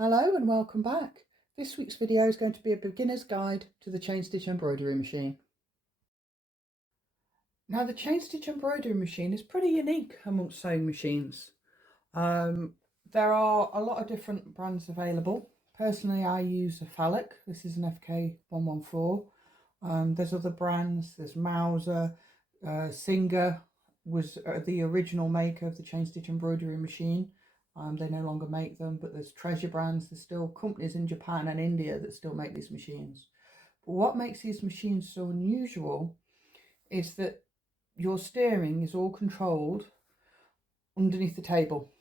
Hello and welcome back. This week's video is going to be a beginner's guide to the chain stitch embroidery machine. Now the chain stitch embroidery machine is pretty unique amongst sewing machines. There are a lot of different brands available. Personally, I use a Phallic. This is an FK114. There's other brands. There's Mauser, Singer was the original maker of the chain stitch embroidery machine. They no longer make them, but there's Treasure brands. There's still companies in Japan and India that still make these machines. But what makes these machines so unusual is that your steering is all controlled underneath the table.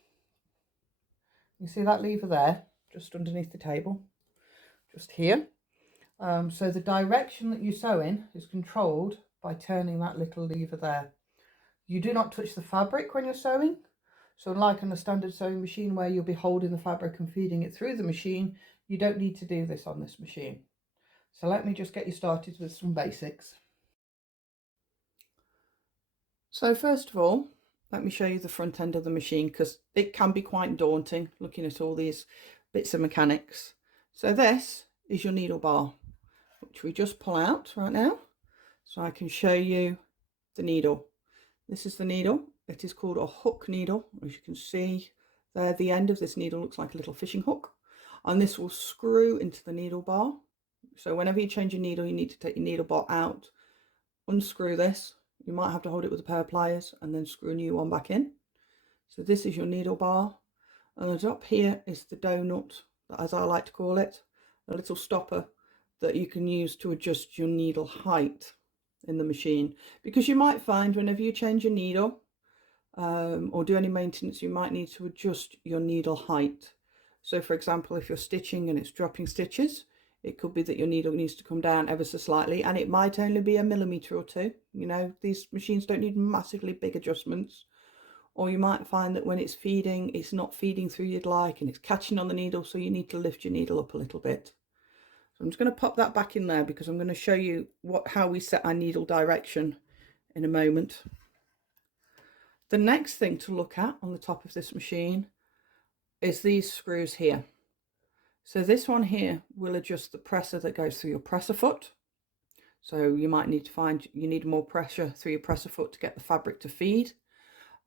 You see that lever there, just underneath the table, just here. So the direction that you sew in is controlled by turning that little lever there. You do not touch the fabric when you're sewing. So unlike on a standard sewing machine where you'll be holding the fabric and feeding it through the machine, you don't need to do this on this machine. So let me just get you started with some basics. So first of all, let me show you the front end of the machine because it can be quite daunting looking at all these bits of mechanics. So this is your needle bar, which we just pull out right now so I can show you the needle. This is the needle. It is called a hook needle. As you can see there, the end of this needle looks like a little fishing hook, and this will screw into the needle bar. So whenever you change your needle, you need to take your needle bar out, unscrew this. You might have to hold it with a pair of pliers and then screw a new one back in. So this is your needle bar, and the top here is the donut, as I like to call it, a little stopper that you can use to adjust your needle height in the machine, because you might find whenever you change your needle or do any maintenance, you might need to adjust your needle height. So for example, if you're stitching and it's dropping stitches, it could be that your needle needs to come down ever so slightly, and it might only be a millimetre or two. You know, these machines don't need massively big adjustments. Or you might find that when it's feeding, it's not feeding through you'd like and it's catching on the needle, so you need to lift your needle up a little bit. So I'm just going to pop that back in there because I'm going to show you how we set our needle direction in a moment. The next thing to look at on the top of this machine is these screws here. So this one here will adjust the presser that goes through your presser foot. So you might need to find you need more pressure through your presser foot to get the fabric to feed,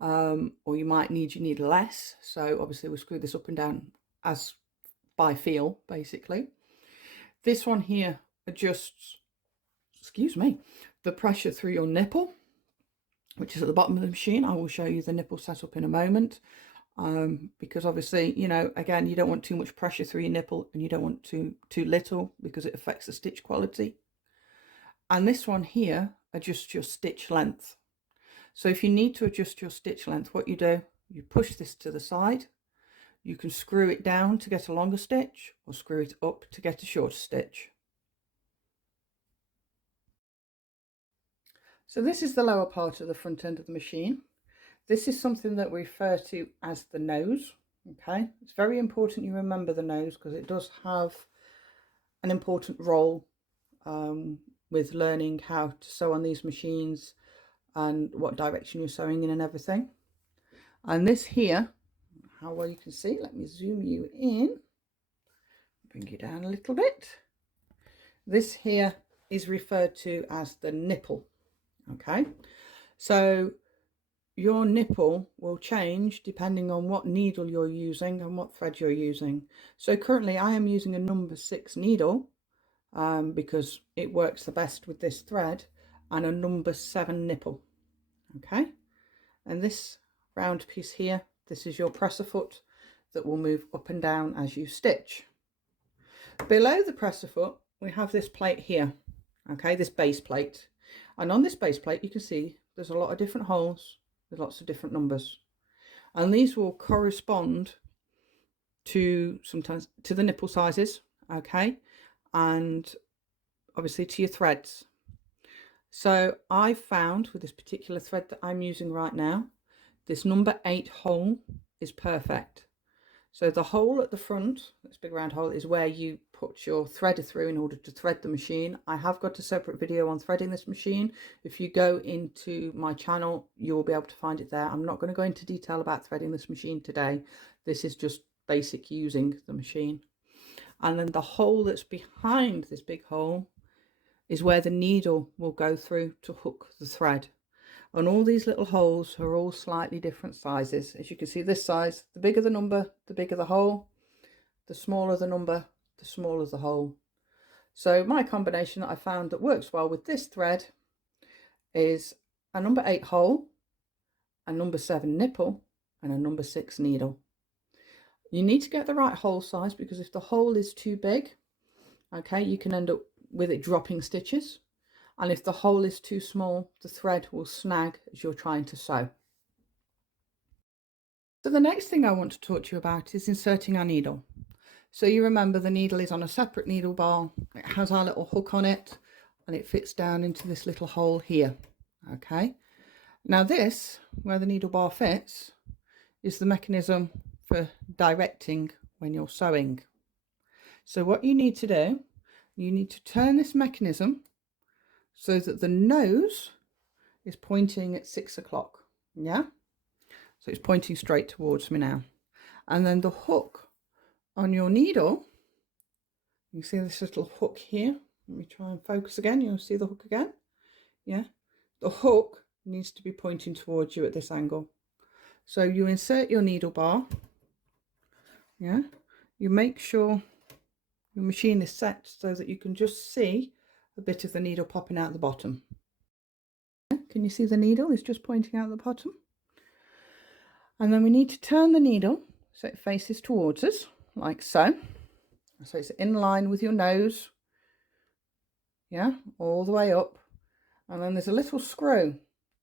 or you need less. So obviously we'll screw this up and down as by feel, basically. This one here adjusts, the pressure through your nipple, which is at the bottom of the machine. I will show you the nipple setup in a moment, because obviously, you know, again, you don't want too much pressure through your nipple and you don't want too little because it affects the stitch quality. And this one here adjusts your stitch length. So if you need to adjust your stitch length, what you do, you push this to the side. You can screw it down to get a longer stitch or screw it up to get a shorter stitch. So this is the lower part of the front end of the machine. This is something that we refer to as the nose. Okay, it's very important you remember the nose because it does have an important role with learning how to sew on these machines and what direction you're sewing in and everything. And this here, how well you can see, let me zoom you in, bring you down a little bit. This here is referred to as the nipple. Okay, so your nipple will change depending on what needle you're using and what thread you're using. So currently I am using a number 6 needle because it works the best with this thread, and a number 7 nipple. Okay, and this round piece here, this is your presser foot that will move up and down as you stitch. Below the presser foot we have this plate here, okay, this base plate, and on this base plate you can see there's a lot of different holes with lots of different numbers, and these will correspond to sometimes to the nipple sizes, okay, and obviously to your threads. So I found with this particular thread that I'm using right now, this number 8 hole is perfect. So the hole at the front, this big round hole, is where you put your threader through in order to thread the machine. I have got a separate video on threading this machine. If you go into my channel, you will be able to find it there. I'm not going to go into detail about threading this machine today. This is just basic using the machine. And then the hole that's behind this big hole is where the needle will go through to hook the thread. And all these little holes are all slightly different sizes. As you can see, this size, the bigger the number, the bigger the hole. The smaller the number, the smaller the hole. So my combination that I found that works well with this thread is a number 8 hole, a number 7 nipple, and a number 6 needle. You need to get the right hole size, because if the hole is too big, okay, you can end up with it dropping stitches. And if the hole is too small, the thread will snag as you're trying to sew. So the next thing I want to talk to you about is inserting our needle. So you remember the needle is on a separate needle bar. It has our little hook on it, and it fits down into this little hole here. Okay. Now this, where the needle bar fits, is the mechanism for directing when you're sewing. So what you need to do, you need to turn this mechanism so that the nose is pointing at 6 o'clock. Yeah. So it's pointing straight towards me now. And then the hook on your needle, you see this little hook here. Let me try and focus again. You'll see the hook again. Yeah. The hook needs to be pointing towards you at this angle. So you insert your needle bar. Yeah. You make sure your machine is set so that you can just see a bit of the needle popping out the bottom. Can you see the needle is just pointing out the bottom? And then we need to turn the needle so it faces towards us, like so. So it's in line with your nose. Yeah, all the way up. And then there's a little screw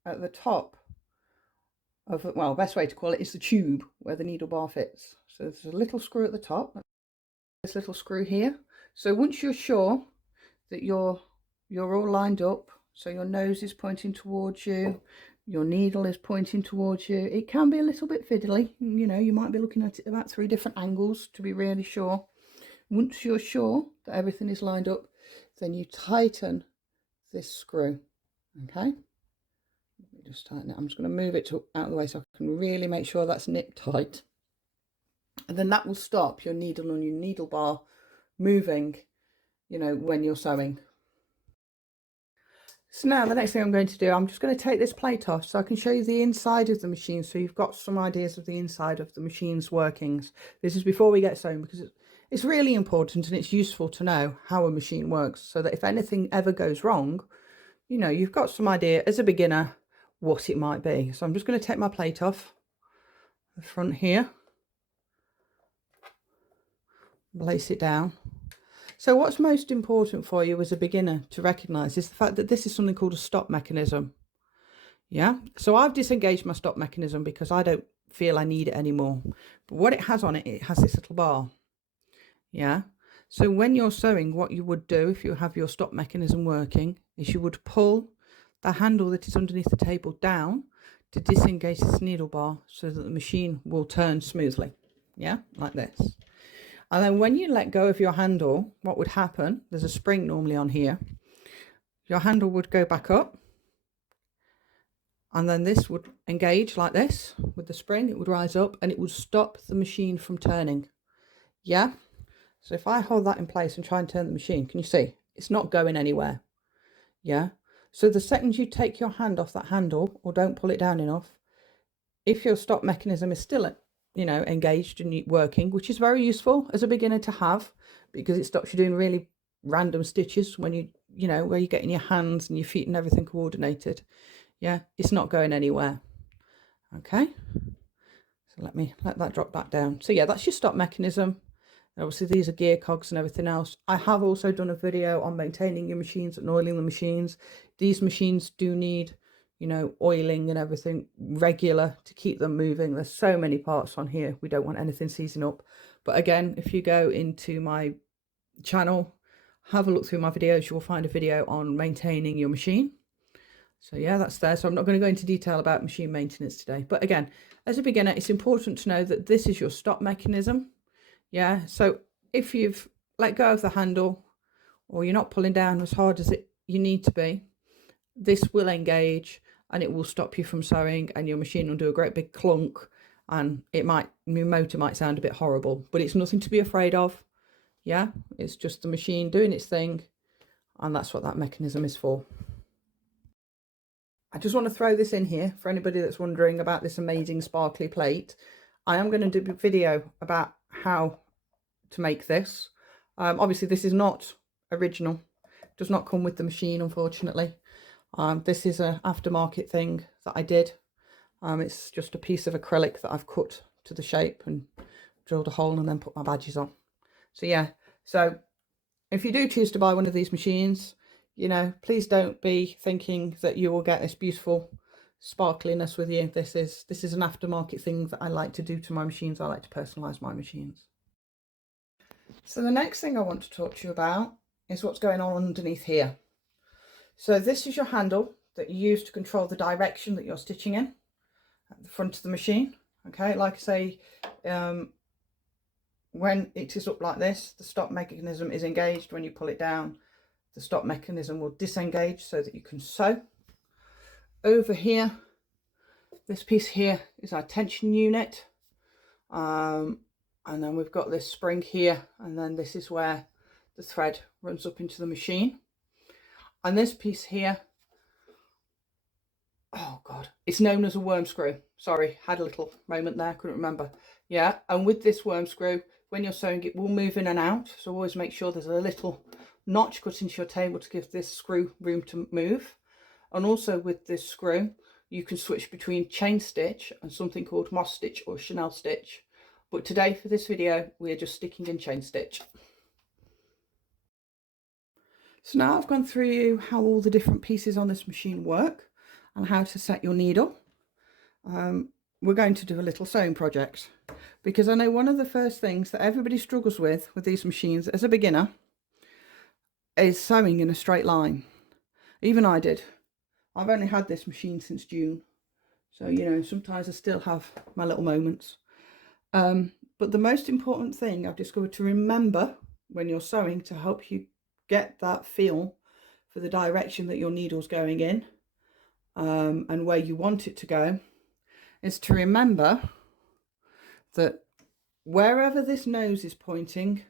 at the top of, well, best way to call it is the tube where the needle bar fits. So there's a little screw at the top, this little screw here. So once you're sure that you're all lined up, so your nose is pointing towards you, your needle is pointing towards you, it can be a little bit fiddly. You know, you might be looking at it about 3 different angles to be really sure. Once you're sure that everything is lined up, then you tighten this screw. Okay, let me just tighten it. I'm just going to move it out of the way so I can really make sure that's nipped tight. And then that will stop your needle on your needle bar moving, you know, when you're sewing. So now the next thing I'm going to do, I'm just going to take this plate off so I can show you the inside of the machine, so you've got some ideas of the inside of the machine's workings. This is before we get sewing, because it's really important and it's useful to know how a machine works, so that if anything ever goes wrong, you know, you've got some idea as a beginner what it might be. So I'm just going to take my plate off the front here, lace it down. So what's most important for you as a beginner to recognize is the fact that this is something called a stop mechanism. Yeah, so I've disengaged my stop mechanism because I don't feel I need it anymore. But what it has on it, it has this little bar. Yeah, so when you're sewing, what you would do if you have your stop mechanism working is you would pull the handle that is underneath the table down to disengage this needle bar so that the machine will turn smoothly. Yeah, like this. And then when you let go of your handle, what would happen, there's a spring normally on here, your handle would go back up, and then this would engage like this with the spring. It would rise up and it would stop the machine from turning. Yeah, so if I hold that in place and try and turn the machine, can you see it's not going anywhere? Yeah, so the second you take your hand off that handle or don't pull it down enough, if your stop mechanism is still, you know, engaged and working, which is very useful as a beginner to have, because it stops you doing really random stitches when you know, where you're getting your hands and your feet and everything coordinated. Yeah, it's not going anywhere. Okay, so let me let that drop back down. So yeah, that's your stop mechanism. Obviously these are gear cogs and everything else. I have also done a video on maintaining your machines and oiling the machines. These machines do need, you know, oiling and everything regular to keep them moving. There's so many parts on here, we don't want anything seizing up. But again, if you go into my channel, have a look through my videos, you'll find a video on maintaining your machine. So yeah, that's there. So I'm not going to go into detail about machine maintenance today, but again, as a beginner, it's important to know that this is your stop mechanism. Yeah, so if you've let go of the handle or you're not pulling down as hard as you need to be, this will engage and it will stop you from sewing, and your machine will do a great big clunk, and my motor might sound a bit horrible, but it's nothing to be afraid of. Yeah, it's just the machine doing its thing, and that's what that mechanism is for. I just want to throw this in here for anybody that's wondering about this amazing sparkly plate. I am going to do a video about how to make this. Obviously this is not original, it does not come with the machine, unfortunately. This is an aftermarket thing that I did. It's just a piece of acrylic that I've cut to the shape and drilled a hole and then put my badges on. So yeah, so if you do choose to buy one of these machines, you know, please don't be thinking that you will get this beautiful sparkliness with you. This is an aftermarket thing that I like to do to my machines. I like to personalize my machines. So the next thing I want to talk to you about is what's going on underneath here. So this is your handle that you use to control the direction that you're stitching in at the front of the machine. Okay, like I say, when it is up like this, the stop mechanism is engaged. When you pull it down, the stop mechanism will disengage so that you can sew. Over here, this piece here is our tension unit, and then we've got this spring here, and then this is where the thread runs up into the machine. And this piece here, oh god, it's known as a worm screw. Sorry, had a little moment there, couldn't remember. Yeah, and with this worm screw, when you're sewing, it will move in and out, so always make sure there's a little notch cut into your table to give this screw room to move. And also with this screw, you can switch between chain stitch and something called moss stitch or Chanel stitch. But today for this video, we are just sticking in chain stitch. So now I've gone through you how all the different pieces on this machine work and how to set your needle. We're going to do a little sewing project, because I know one of the first things that everybody struggles with these machines as a beginner is sewing in a straight line. Even I did. I've only had this machine since June, so you know, sometimes I still have my little moments. But the most important thing I've discovered to remember when you're sewing to help you get that feel for the direction that your needle's going in, and where you want it to go, is to remember that wherever this nose is pointing,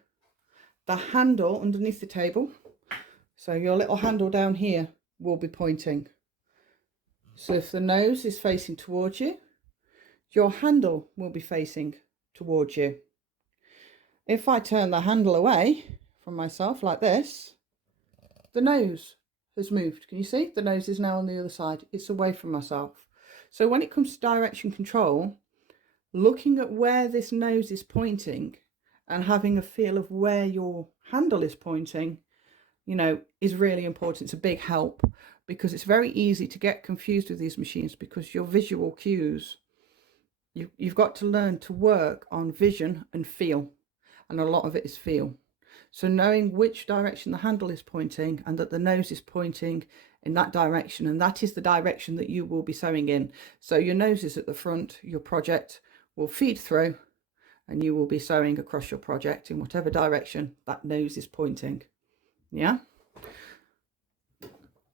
the handle underneath the table, so your little handle down here, will be pointing. So if the nose is facing towards you, your handle will be facing towards you. If I turn the handle away from myself like this, the nose has moved. Can you see? The nose is now on the other side. It's away from myself. So when it comes to direction control, looking at where this nose is pointing and having a feel of where your handle is pointing, you know, is really important. It's a big help, because it's very easy to get confused with these machines, because your visual cues, you've got to learn to work on vision and feel, and a lot of it is feel. So knowing which direction the handle is pointing and that the nose is pointing in that direction, and that is the direction that you will be sewing in. So your nose is at the front, your project will feed through, and you will be sewing across your project in whatever direction that nose is pointing. Yeah,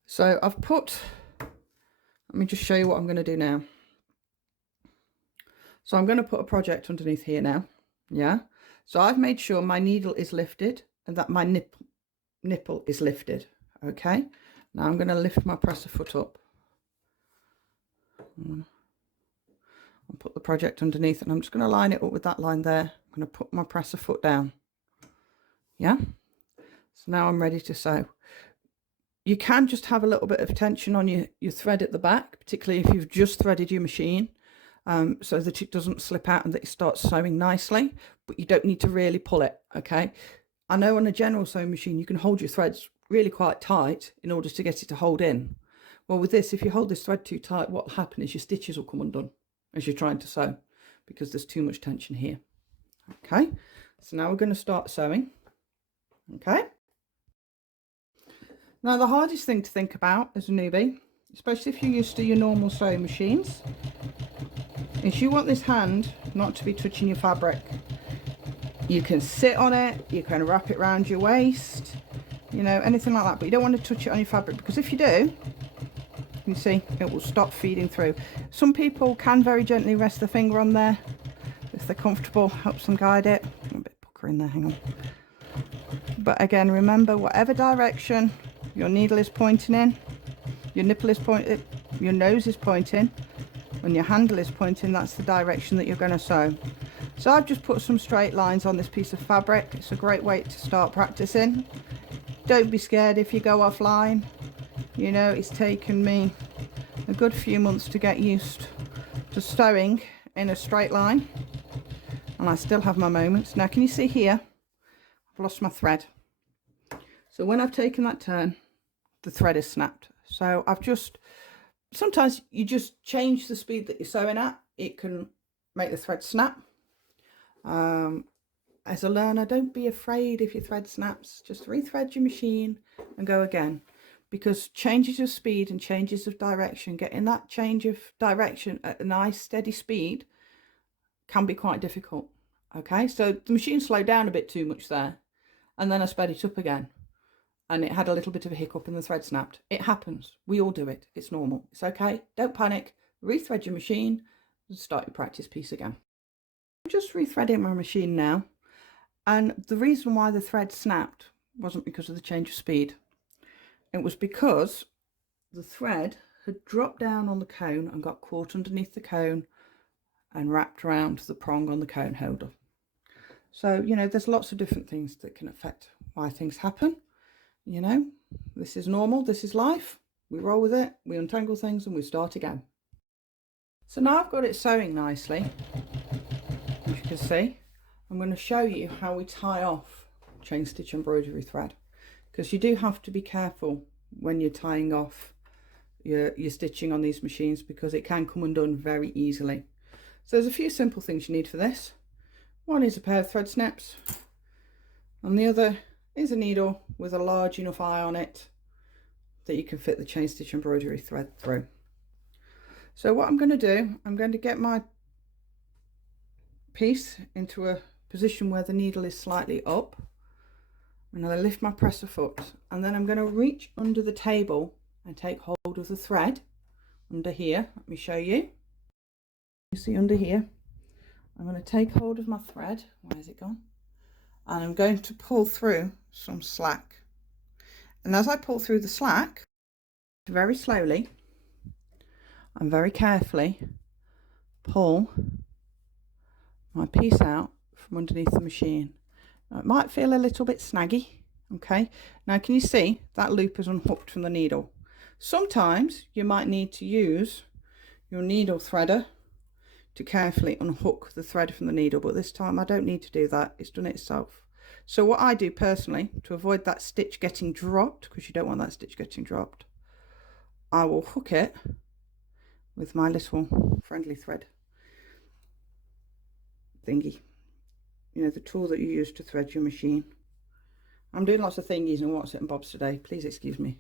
so I've put, let me just show you what I'm going to do now. So I'm going to put a project underneath here now. Yeah, so I've made sure my needle is lifted and that my nipple is lifted. Okay, now I'm going to lift my presser foot up and put the project underneath, and I'm just going to line it up with that line there. I'm going to put my presser foot down. Yeah, so now I'm ready to sew. You can just have a little bit of tension on your thread at the back, particularly if you've just threaded your machine, so that it doesn't slip out and that it starts sewing nicely, but you don't need to really pull it. Okay, I know on a general sewing machine you can hold your threads really quite tight in order to get it to hold in. Well, with this, if you hold this thread too tight, what will happen is your stitches will come undone as you're trying to sew, because there's too much tension here. Okay, so now we're going to start sewing. Okay, now the hardest thing to think about as a newbie, especially if you're used to your normal sewing machines, is you want this hand not to be touching your fabric. You can sit on it, you can wrap it around your waist, you know, anything like that, but you don't want to touch it on your fabric, because if you do, You see, it will stop feeding through. Some people can very gently rest the finger on there if they're comfortable, helps them guide it. A bit pucker in there, hang on. But again, remember, whatever direction your needle is pointing in, your nipple is pointing, your nose is pointing, when your handle is pointing, that's the direction that you're going to sew. So I've just put some straight lines on this piece of fabric. It's a great way to start practicing. Don't be scared if you go offline. You know, it's taken me a good few months to get used to sewing in a straight line, and I still have my moments. Now, can you see here? I've lost my thread. So when I've taken that turn, the thread is snapped. So I've just, sometimes you just change the speed that you're sewing at. It can make the thread snap. As a learner, don't be afraid if your thread snaps. Just rethread your machine and go again. Because changes of speed and changes of direction, getting that change of direction at a nice steady speed can be quite difficult. Okay, so the machine slowed down a bit too much there, and then I sped it up again, and it had a little bit of a hiccup and the thread snapped. It happens. We all do it. It's normal. It's okay. Don't panic. Rethread your machine and start your practice piece again. I'm just rethreading my machine now, and the reason why the thread snapped wasn't because of the change of speed. It was because the thread had dropped down on the cone and got caught underneath the cone and wrapped around the prong on the cone holder. So, you know, there's lots of different things that can affect why things happen. You know, this is normal, this is life. We roll with it, we untangle things and we start again. So now I've got it sewing nicely, as you can see. I'm going to show you how we tie off chain stitch embroidery thread, because you do have to be careful when you're tying off your stitching on these machines, because it can come undone very easily. So there's a few simple things you need for this. One is a pair of thread snips, and the other is a needle with a large enough eye on it that you can fit the chain stitch embroidery thread through. So what I'm going to do, I'm going to get my piece into a position where the needle is slightly up. I'm going to lift my presser foot, and then I'm going to reach under the table and take hold of the thread under here. Let me show you. You see under here, I'm going to take hold of my thread. Where is it gone? And I'm going to pull through some slack. And as I pull through the slack, very slowly and very carefully pull my piece out from underneath the machine. Now, it might feel a little bit snaggy. Okay, now can you see that loop is unhooked from the needle? Sometimes you might need to use your needle threader to carefully unhook the thread from the needle, but this time I don't need to do that. It's done it itself. So what I do personally to avoid that stitch getting dropped, because you don't want that stitch getting dropped, I will hook it with my little friendly thread thingy, you know, the tool that you use to thread your machine. I'm doing lots of thingies and what's it and bobs today, please excuse me.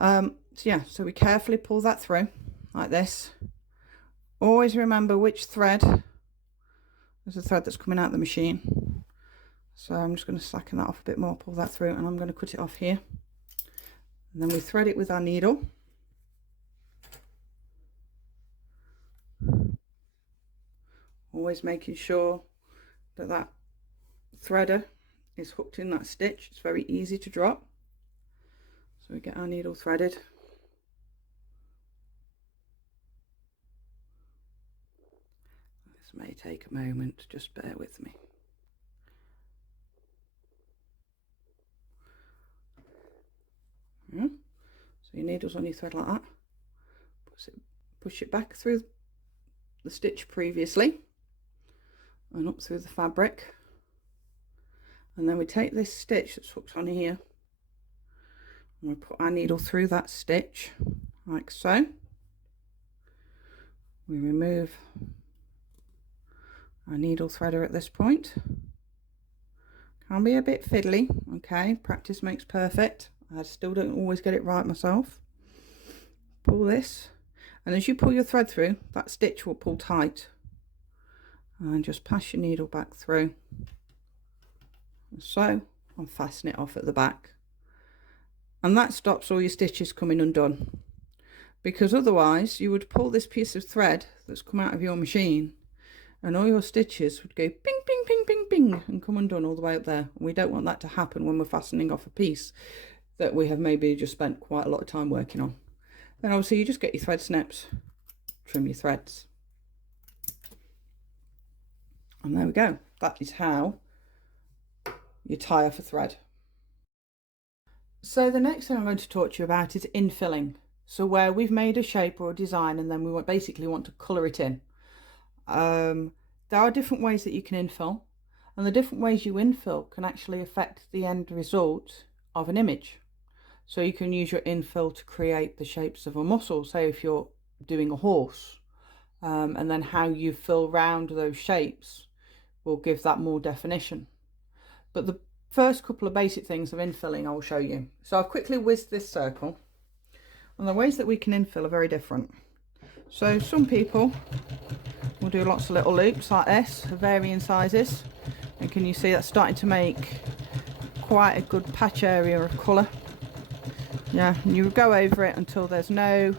So yeah, so we carefully pull that through like this. Always remember which thread is the thread that's coming out of the machine. So I'm just going to slacken that off a bit more, pull that through, and I'm going to cut it off here. And then we thread it with our needle. Always making sure that that threader is hooked in that stitch. It's very easy to drop. So we get our needle threaded. This may take a moment, just bear with me. So your needle's on your thread like that. Push it back through the stitch previously and up through the fabric, and then we take this stitch that's hooked on here and we put our needle through that stitch like so. We remove our needle threader at this point. Can be a bit fiddly, okay, practice makes perfect. I still don't always get it right myself. Pull this, and as you pull your thread through, that stitch will pull tight, and just pass your needle back through so, and fasten it off at the back, and that stops all your stitches coming undone. because otherwise you would pull this piece of thread that's come out of your machine and all your stitches would go ping, ping, ping, ping, ping and come undone all the way up there. And we don't want that to happen when we're fastening off a piece that we have maybe just spent quite a lot of time working on. Then obviously you just get your thread snips, trim your threads. And there we go. That is how you tie off a thread. So the next thing I'm going to talk to you about is infilling. So where we've made a shape or a design and then we basically want to colour it in. There are different ways that you can infill, and the different ways you infill can actually affect the end result of an image. So you can use your infill to create the shapes of a muscle, say if you're doing a horse, and then how you fill round those shapes will give that more definition. But the first couple of basic things of infilling I will show you. So I've quickly whizzed this circle, and the ways that we can infill are very different. So some people will do lots of little loops like this of varying sizes, and can you see that's starting to make quite a good patch area of colour. Yeah, and you go over it until there's no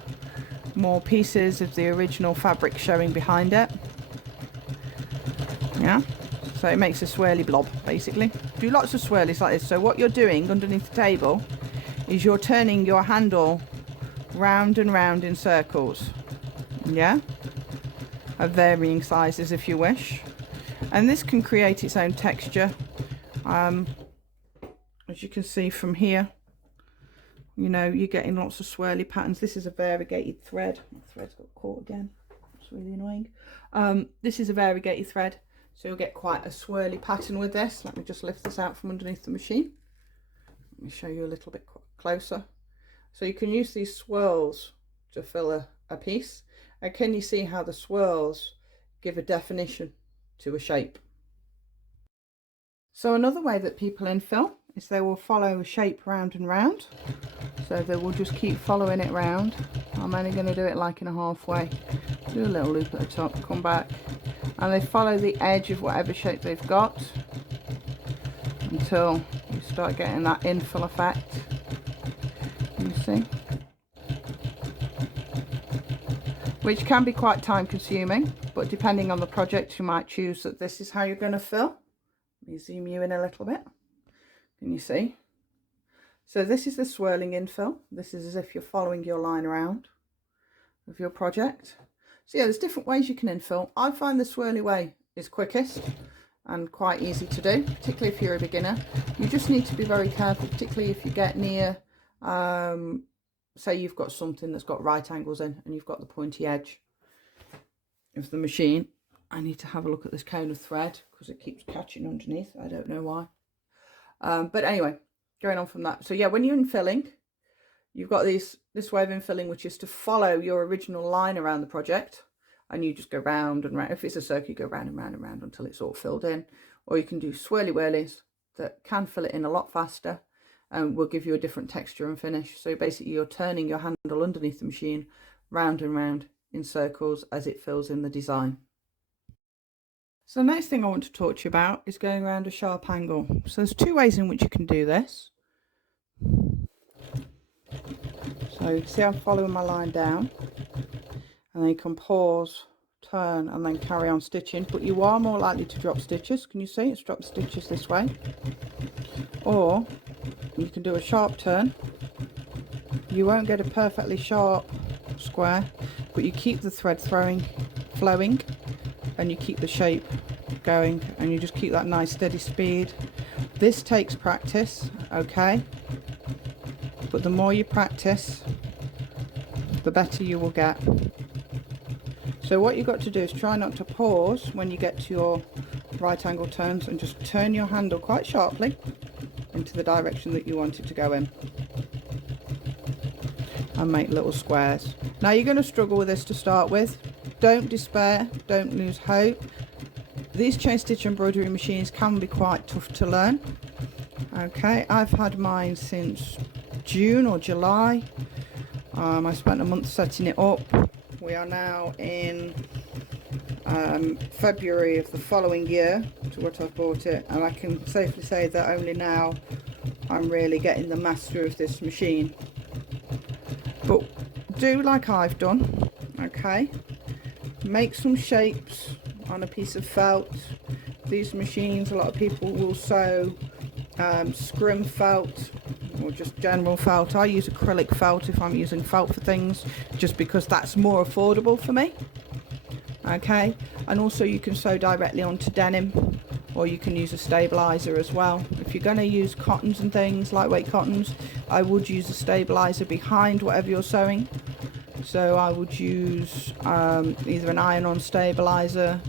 more pieces of the original fabric showing behind it. Yeah, so it makes a swirly blob basically. Do lots of swirlies like this. So what you're doing underneath the table is you're turning your handle round and round in circles, yeah, of varying sizes if you wish, and this can create its own texture. As you can see from here, you know, you're getting lots of swirly patterns. This is a variegated thread. My thread's got caught again. It's really annoying. This is a variegated thread, so you'll get quite a swirly pattern with this. Let me just lift this out from underneath the machine. Let me show you a little bit closer. So you can use these swirls to fill a piece. And can you see how the swirls give a definition to a shape? So another way that people infill is they will follow a shape round and round. So they will just keep following it round. I'm only going to do it like in a halfway. Do a little loop at the top, come back, and they follow the edge of whatever shape they've got until you start getting that infill effect. You see? Which can be quite time consuming, but depending on the project you might choose that this is how you're going to fill. Let me zoom you in a little bit. Can you see? So this is the swirling infill. This is as if you're following your line around of your project. So yeah, there's different ways you can infill. I find the swirly way is quickest and quite easy to do, particularly if you're a beginner. You just need to be very careful, particularly if you get near, say you've got something that's got right angles in and you've got the pointy edge of the machine. I need to have a look at this cone of thread because it keeps catching underneath. I don't know why. But anyway, going on from that. So yeah, when you're infilling, you've got this way of infilling, which is to follow your original line around the project, and you just go round and round. If it's a circle, you go round and round and round until it's all filled in. Or you can do swirly whirlies that can fill it in a lot faster and will give you a different texture and finish. So basically you're turning your handle underneath the machine round and round in circles as it fills in the design. So the next thing I want to talk to you about is going around a sharp angle. So there's two ways in which you can do this. So you can see I'm following my line down, and then you can pause, turn, and then carry on stitching, but you are more likely to drop stitches. Can you see? It's dropped stitches this way. Or you can do a sharp turn. You won't get a perfectly sharp square, but you keep the thread flowing, and you keep the shape going, and you just keep that nice steady speed. This takes practice, okay, but the more you practice, the better you will get. So what you've got to do is try not to pause when you get to your right angle turns, and just turn your handle quite sharply into the direction that you want it to go in, and make little squares. Now you're going to struggle with this to start with. Don't despair, don't lose hope. These chain stitch embroidery machines can be quite tough to learn. Okay, I've had mine since June or July. I spent a month setting it up. We are now in February of the following year to what I've bought it, and I can safely say that only now I'm really getting the master of this machine. But do like I've done, okay? Make some shapes on a piece of felt. These machines, a lot of people will sew scrim felt or just general felt. I use acrylic felt if I'm using felt for things, just because that's more affordable for me. Okay, and also you can sew directly onto denim, or you can use a stabilizer as well. If you're going to use cottons and things, lightweight cottons, I would use a stabilizer behind whatever you're sewing. So I would use either an iron-on stabilizer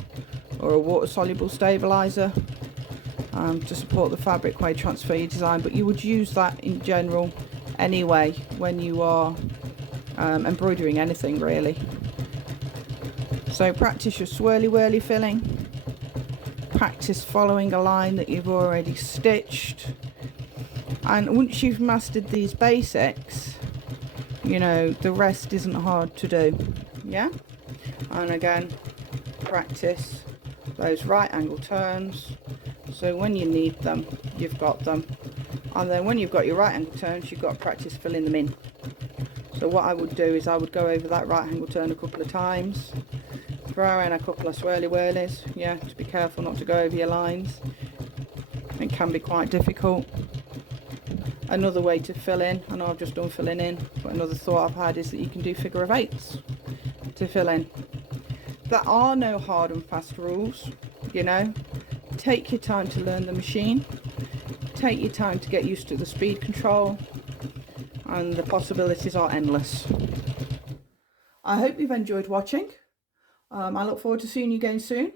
or a water-soluble stabilizer to support the fabric while you transfer your design. But you would use that in general anyway when you are embroidering anything really. So practice your swirly whirly filling. Practice following a line that you've already stitched. And once you've mastered these basics, you know, the rest isn't hard to do. Yeah? And again, practice those right angle turns. So when you need them, you've got them. And then when you've got your right angle turns, you've got to practice filling them in. So what I would do is I would go over that right angle turn a couple of times. Throw in a couple of swirly whirlies. Yeah, just be careful not to go over your lines. It can be quite difficult. Another way to fill in, I know I've just done filling in, but another thought I've had is that you can do figure of eights to fill in. There are no hard and fast rules, you know. Take your time to learn the machine. Take your time to get used to the speed control, and the possibilities are endless. I hope you've enjoyed watching. I look forward to seeing you again soon.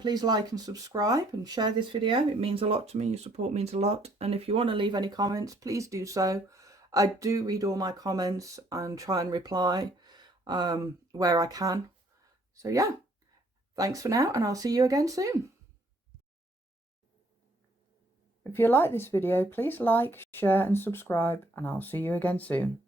Please like and subscribe and share this video. It means a lot to me. Your support means a lot. And if you want to leave any comments, please do so. I do read all my comments and try and reply where I can. So yeah, thanks for now, and I'll see you again soon. If you like this video, please like, share and subscribe, and I'll see you again soon.